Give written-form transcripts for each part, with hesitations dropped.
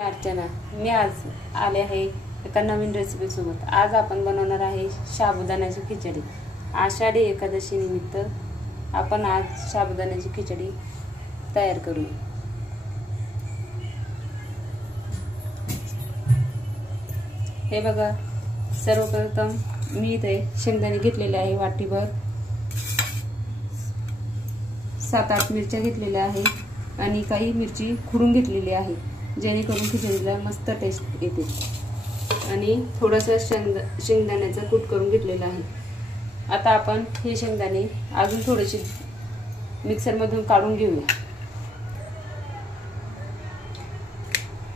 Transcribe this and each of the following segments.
अर्चना, मी आज आले आहे एका नवीन रेसिपी सोबत। आज आपण बनवणार आहे साबुदाण्याची खिचडी। आषाढी एकादशी निमित्त आपण आज साबुदाण्याची खिचडी तयार करू। हे बघा, सर्वप्रथम मी इथे शेंगदाणे घेतलेले आहे वाटीभर, 7-8 मिरच्या घेतलेल्या आहे आणि काही मिरची खुडून घेतलेली आहे, जेणेकरून खिचडीला मस्त टेस्ट येते। आणि थोडंसं शेंगदाण्याचं कूट करून घेतलेलं आहे। आता आपण हे शेंगदाणे अजून थोडेसे मिक्सरमधून काढून घेऊया।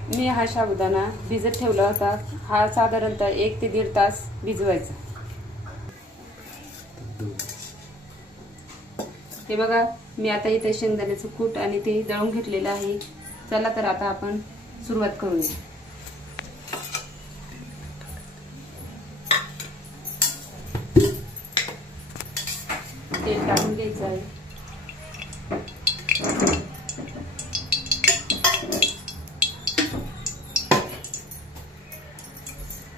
मी हा साबुदाणा भिजत ठेवला होता, हा साधारणतः 1 ते 1.5 तास भिजवायचा। हे बघा, मी आता इथे शेंगदाण्याचं कूट आणि ते दळून घेतलेलं आहे। चला तर आता आपण सुरुवात करूया। तेल टाकून घ्यायचं आहे।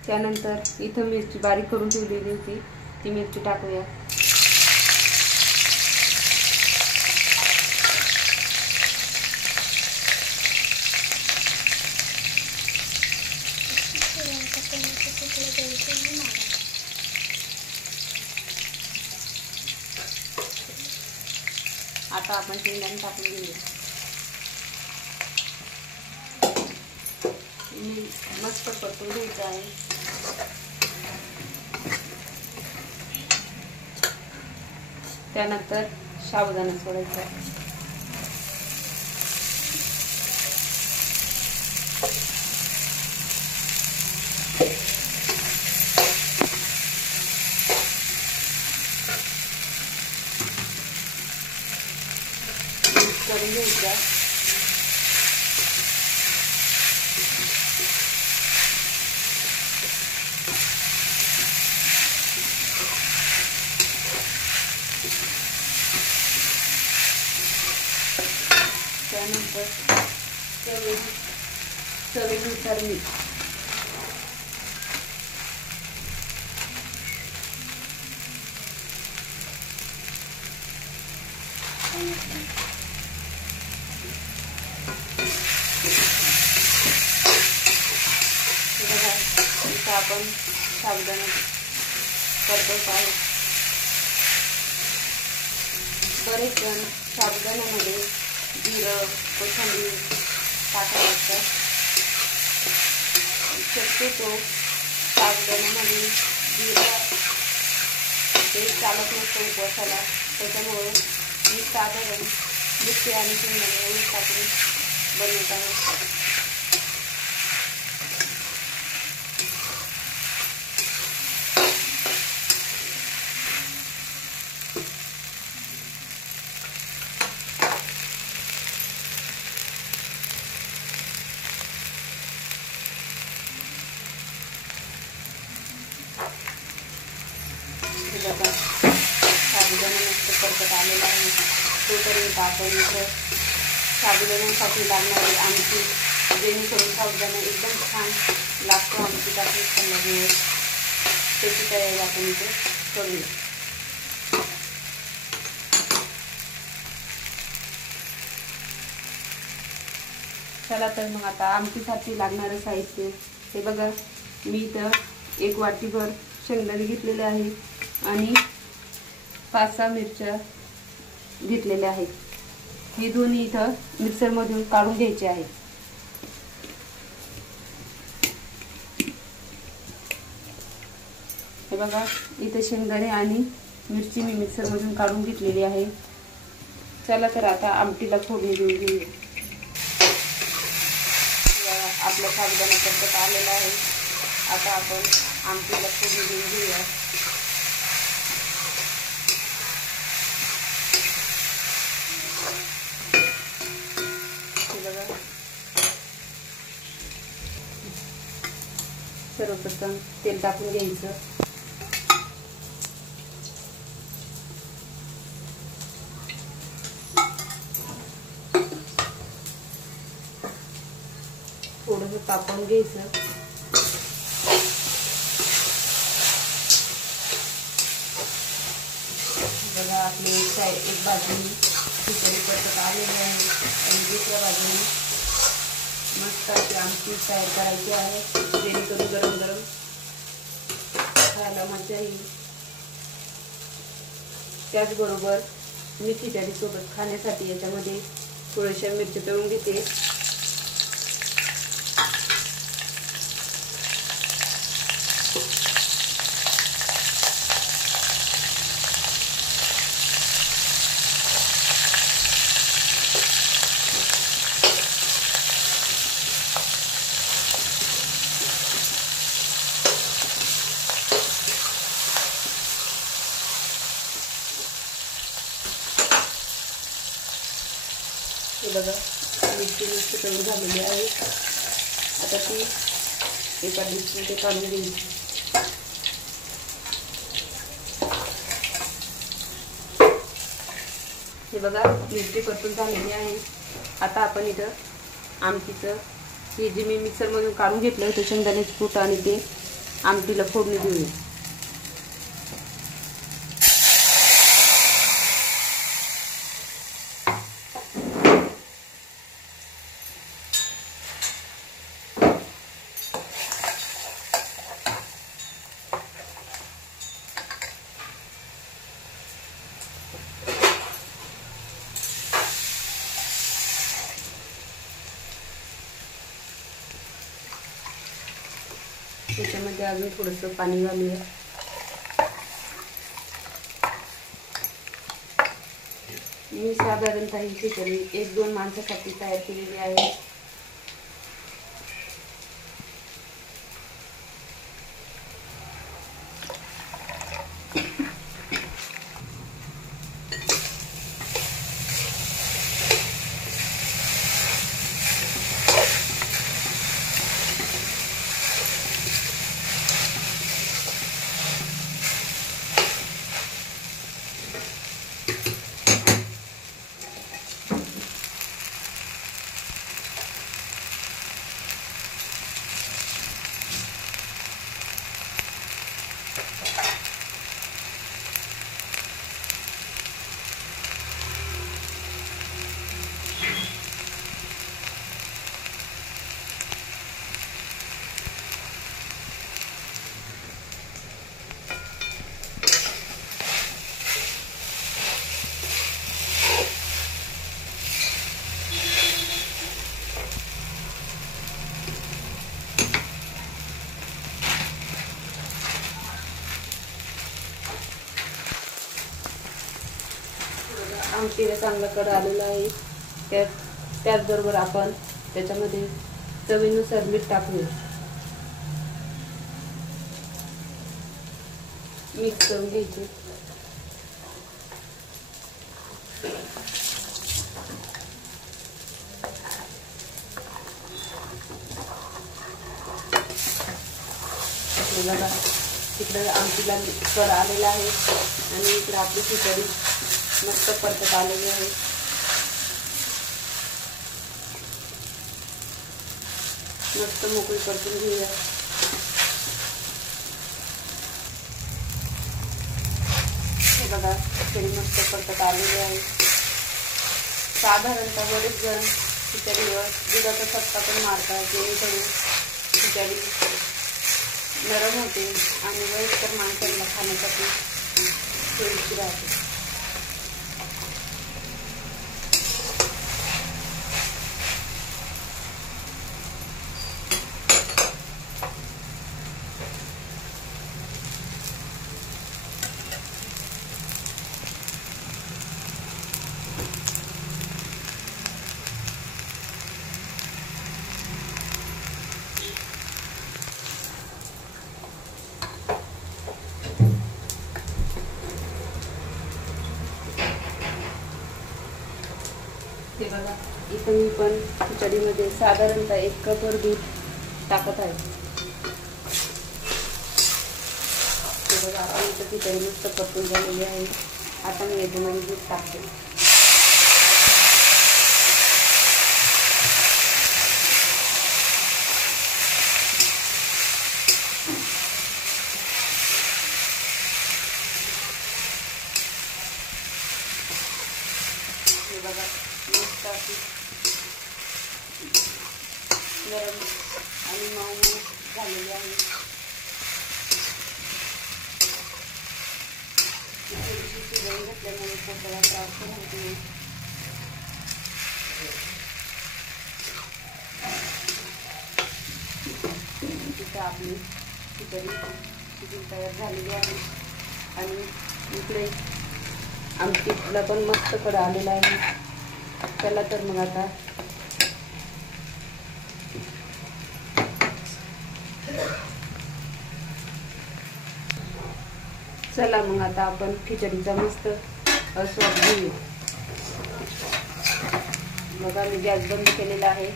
त्यानंतर इथं मिरची बारीक करून ठेवलेली होती, ती मिरची टाकूया। आता आपण शेंगदाणे टाकून घेऊया। मस्त परतून घ्यायचं आहे। त्यानंतर साबुदाणा सोडायचा। करून घ्यायचा। त्यानंतर चवीनुसार मीठ। आपण साबुदाणा परतत आहे। बरेच जण साबुदाण्यामध्ये जिरं, कोथिंबीर टाकत असतात। शक्यतो साबुदाण्यामध्ये जिरं ते चालत नसतं उपवासाला, त्याच्यामुळे मी साधारण मिरची आणि शेंगदाणे एवढं टाकून बनवत आहे। साबुदाणा मस्त परतत आलेला आहे। तोपर्यंत आपण इथं साबुदाण्यासाठी लागणारी आमटी, जेणेकरून साबुदाणा एकदम छान लागतो आमटी टाकून खाल्ल्यामुळे, त्याची तयारी आपण इथे करूया। चला तर मग आता आमटीसाठी लागणारं साहित्य हे बघा, मी इथं 1 वाटीभर शेंगदाणे घेतलेले आहे आणि 5-6 मिरच्या घेतलेल्या आहेत। हे दोन्ही इथं मिक्सरमधून काढून घ्यायचे आहे। हे बघा, इथं शेंगदाणे आणि मिरची मी मिक्सरमधून काढून घेतलेली आहे। चला तर आता आमटीला फोडणी देऊन घेऊया। आपला साबुदाणा परतत आलेला आहे। आता आपण आमटीला फोडणी देऊन घेऊया। सर्वप्रथम तेल टाकून घ्यायचं। थोडंसं तापवून घ्यायचं. बघा आपली एक बाजूने खिचडी परतत आलेली आहे आणि दुसऱ्या बाजूने मस्त अशी आमटी तयार करायची आहे, जेणेकरून गरम गरम खायला मजा येईल. त्याचबरोबर मी खिचडी सोबत खाण्यासाठी याच्यामध्ये थोड्याशा मिरची तळून घेते. हे बघा मिरची मस्त तळून झालेली आहे. आता ती एका डिशमध्ये काढून घ्यायची. हे बघा मिरची परतून झालेली आहे. आता आपण इथं आमटीचं हे जे मी मिक्सरमधून काढून घेतलं होतं शेंगदाण्याचं कूट आणि ते आमटीला फोडणी देऊया. त्याच्यामध्ये अजून थोडंसं पाणी घालूया. मी साधारणतः ही खिचडी 1-2 माणसासाठी तयार केलेली आहे. आमटीला चांगला कड आलेला आहे. त्याचबरोबर आपण त्याच्यामध्ये चवीनुसार मीठ टाकूया. मिक्स करून घ्यायचे. बघा तिकडे आमटीला कड आलेला आहे आणि इकडे आपली खिचडी मस्त परतत आलेली आहे. मस्त मोकळी परतून घेऊया. हे बघा खिचडी मस्त परतत आलेली आहे. साधारणतः बरेच जण खिचडीवर दुधाचा चटका पण मारतात, जेणेकरून खिचडी नरम होते आणि वयस्कर माणसांना खाण्यासाठी सोयीची राहते. हे बघा इथं मी पण खिचडीमध्ये साधारणतः 1 कपवर दूध टाकत आहे. हे बघा आपण इथं खिचडी मस्त परतून झालेली आहे. आता मी याच्यामध्ये दूध टाकते. मस्त अशी नरम आणि मऊ झालेली आहे. थोडीशी शिजवून घेतल्यामुळे पोटाला त्रास पण होत नाही. तिथं आपली खिचडी शिजून तयार झालेली आहे. आणि इकडे आमटीला पण मस्त कढ आलेला आहे. चला तर मग आता आपण खिचडीचा मस्त स्वाद घेऊ. बघा मी गॅस बंद केलेला आहे.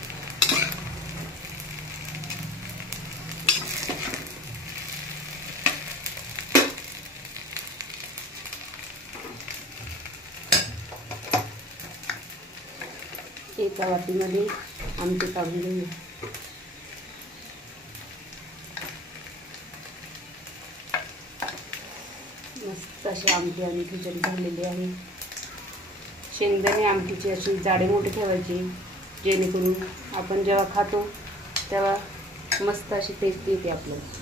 एका वाटीमध्ये आमटी काढून घेऊया. मस्त अशी आमटी आणि खिचडी झालेली आहे. शेंगदाणे आमटीची अशी जाडे मोठे ठेवायची, जेणेकरून आपण जेव्हा खातो तेव्हा मस्त अशी टेस्ट येते आपल्याला.